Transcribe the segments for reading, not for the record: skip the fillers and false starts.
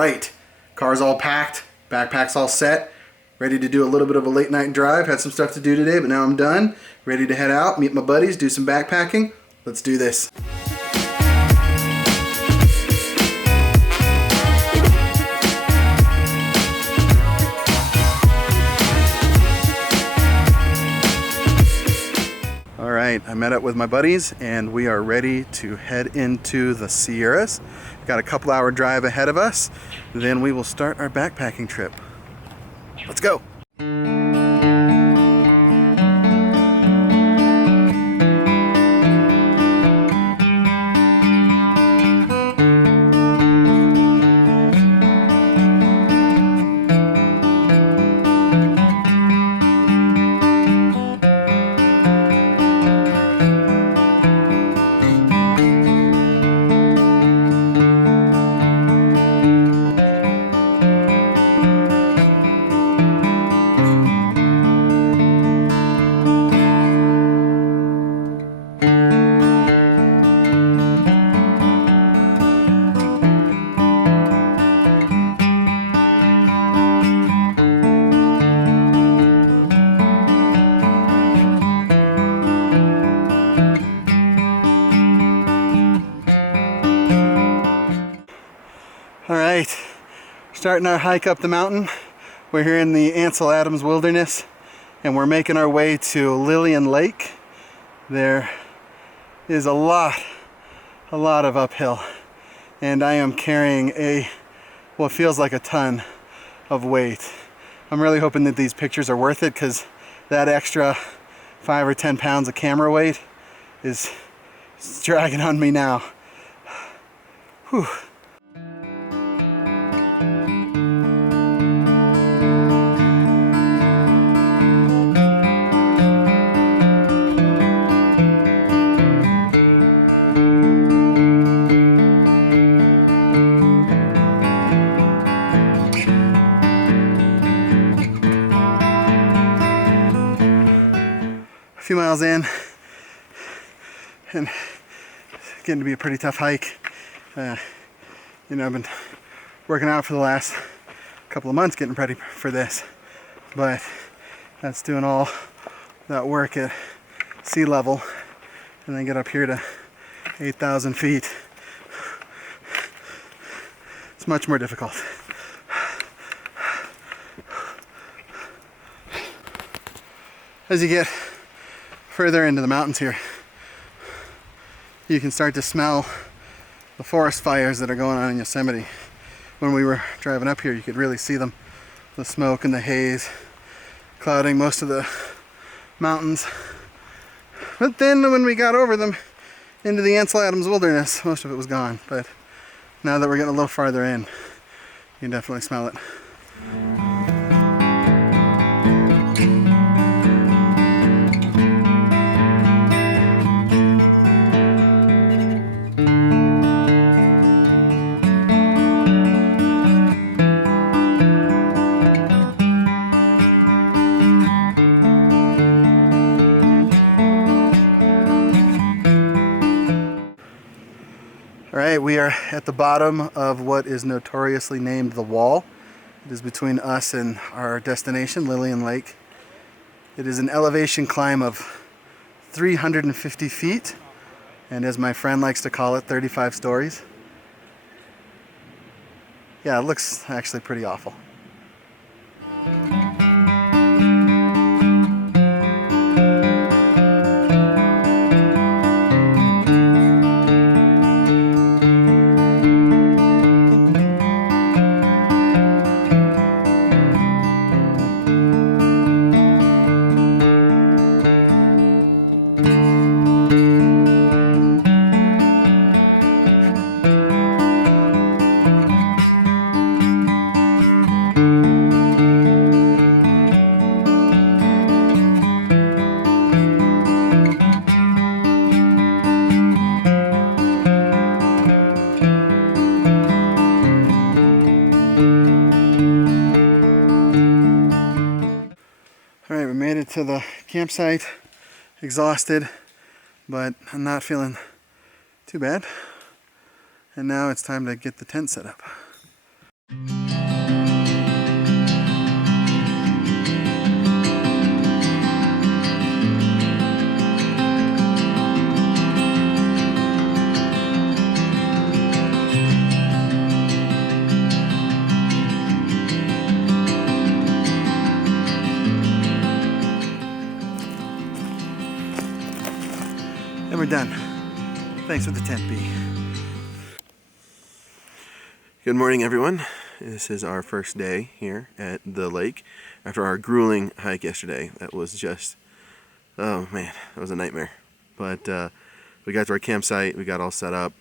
right, car's all packed, backpack's all set, ready to do a little bit of a late night drive. Had some stuff to do today, but now I'm done. Ready to head out, meet my buddies, do some backpacking. Let's do this. All right, I met up with my buddies and we are ready to head into the Sierras. Got a couple hour drive ahead of us. Then we will start our backpacking trip. Let's go. All right, starting our hike up the mountain. We're here in the Ansel Adams Wilderness and we're making our way to Lilian Lake. There is a lot of uphill and I am carrying what feels like a ton of weight. I'm really hoping that these pictures are worth it because that extra 5 or 10 pounds of camera weight is dragging on me now. Whew. Few miles in and it's getting to be a pretty tough hike. You know, I've been working out for the last couple of months getting ready for this, but that's doing all that work at sea level and then get up here to 8,000 feet. It's much more difficult. As you get further into the mountains here, you can start to smell the forest fires that are going on in Yosemite. When we were driving up here, you could really see them, the smoke and the haze clouding most of the mountains. But then when we got over them into the Ansel Adams Wilderness, most of it was gone. But now that we're getting a little farther in, you can definitely smell it. Alright, we are at the bottom of what is notoriously named the Wall. It is between us and our destination, Lilian Lake. It is an elevation climb of 350 feet, and as my friend likes to call it, 35 stories. Yeah, it looks actually pretty awful. To the campsite, exhausted, but I'm not feeling too bad. And now it's time to get the tent set up. And we're done. Thanks for the 10B. Good morning, everyone. This is our first day here at the lake after our grueling hike yesterday. That was just, oh man, that was a nightmare. But we got to our campsite, we got all set up,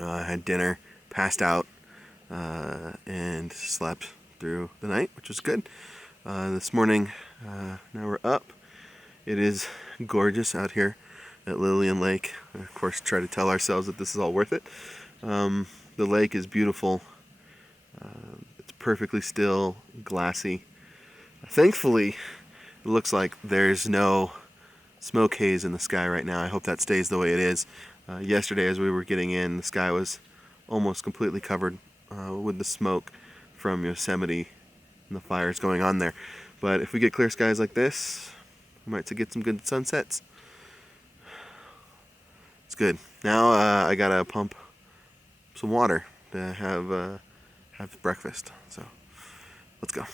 had dinner, passed out, and slept through the night, which was good. This morning, now we're up. It is gorgeous out here at Lilian Lake. Of course, try to tell ourselves that this is all worth it. The lake is beautiful. It's perfectly still, glassy. Thankfully, it looks like there's no smoke haze in the sky right now. I hope that stays the way it is. Yesterday, as we were getting in, the sky was almost completely covered with the smoke from Yosemite and the fires going on there. But if we get clear skies like this, we might get some good sunsets. It's good. Now I gotta pump some water to have breakfast. So let's go.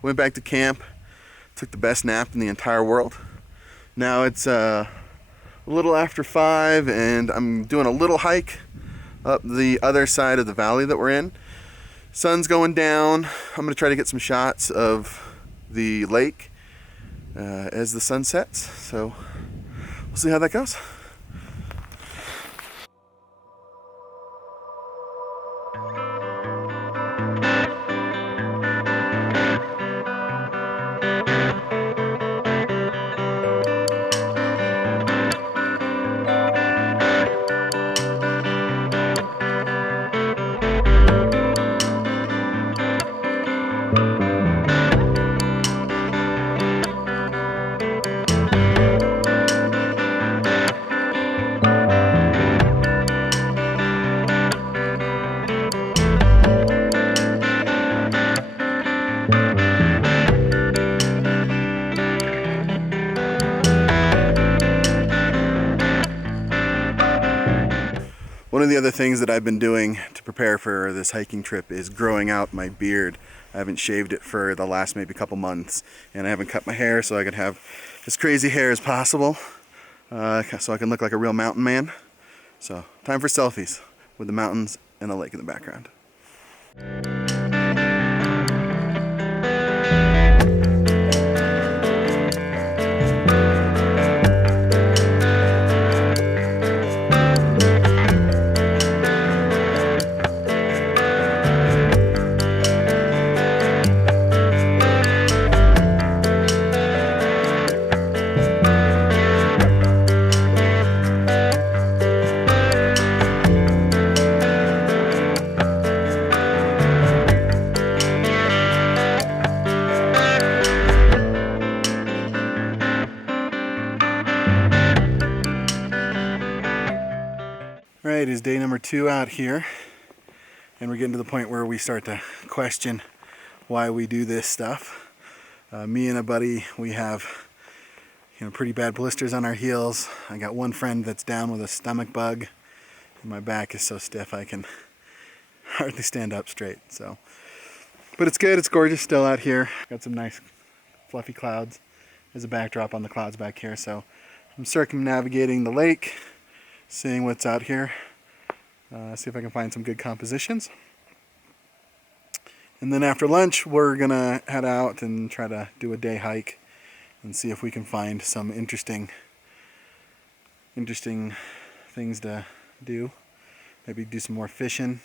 Went back to camp, took the best nap in the entire world. Now it's a little after 5 and I'm doing a little hike up the other side of the valley that we're in. Sun's going down. I'm gonna try to get some shots of the lake as the sun sets. So we'll see how that goes. One of the other things that I've been doing to prepare for this hiking trip is growing out my beard. I haven't shaved it for the last maybe couple months, and I haven't cut my hair so I can have as crazy hair as possible, so I can look like a real mountain man. So time for selfies with the mountains and the lake in the background. Right, is day number 2 out here, and we're getting to the point where we start to question why we do this stuff. Me and a buddy, we have pretty bad blisters on our heels. I got one friend that's down with a stomach bug, and my back is so stiff I can hardly stand up straight. So, but it's good. It's gorgeous still out here. Got some nice fluffy clouds as a backdrop on the clouds back here. So I'm circumnavigating the lake, seeing what's out here. See if I can find some good compositions. And then after lunch, we're gonna head out and try to do a day hike and see if we can find some interesting things to do. Maybe do some more fishing.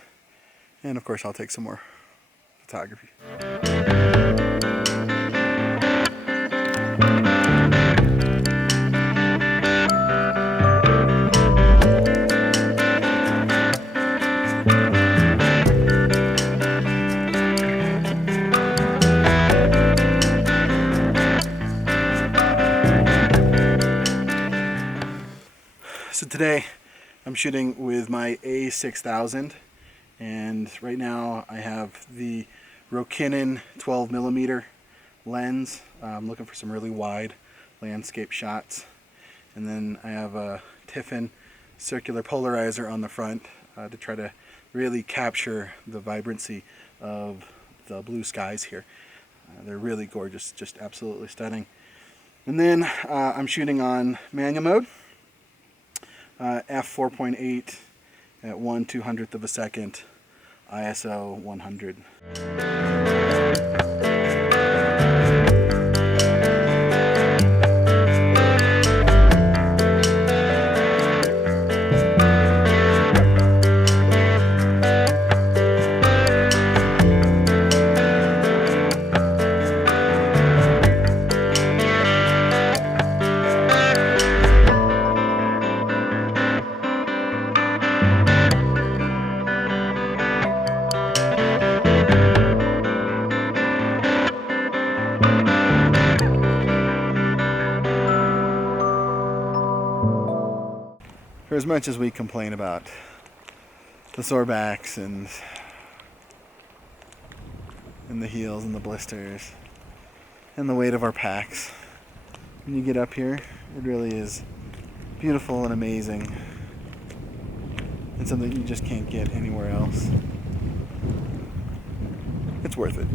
And of course, I'll take some more photography. So today I'm shooting with my A6000, and right now I have the Rokinon 12mm lens. I'm looking for some really wide landscape shots, and then I have a Tiffin circular polarizer on the front to try to really capture the vibrancy of the blue skies here. They're really gorgeous, just absolutely stunning. And then I'm shooting on manual mode. f4.8 at 1/200th of a second, ISO 100. For as much as we complain about the sore backs and the heels and the blisters and the weight of our packs, when you get up here, it really is beautiful and amazing, and something you just can't get anywhere else. It's worth it.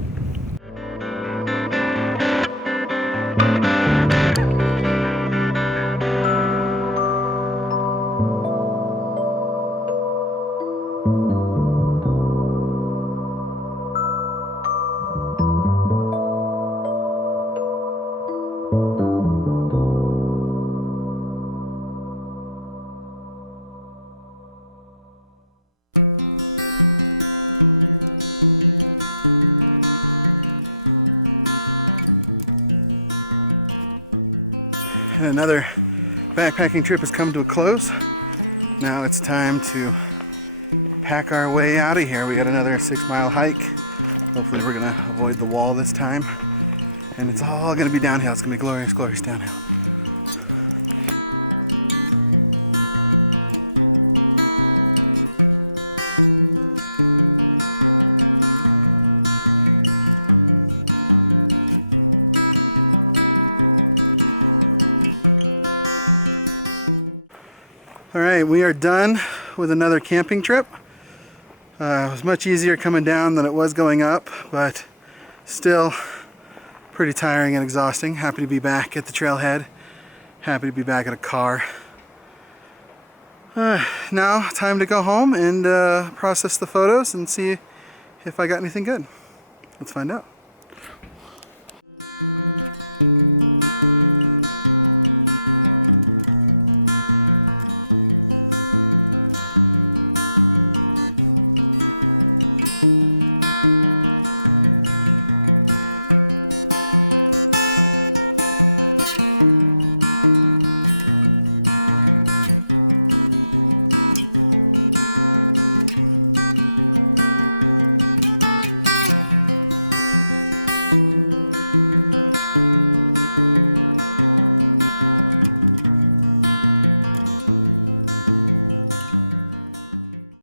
And another backpacking trip has come to a close. Now it's time to pack our way out of here. We got another 6-mile hike. Hopefully we're gonna avoid the wall this time. And it's all gonna be downhill. It's gonna be glorious, glorious downhill. All right, we are done with another camping trip. It was much easier coming down than it was going up, but still pretty tiring and exhausting. Happy to be back at the trailhead. Happy to be back at a car. Now, time to go home and process the photos and see if I got anything good. Let's find out.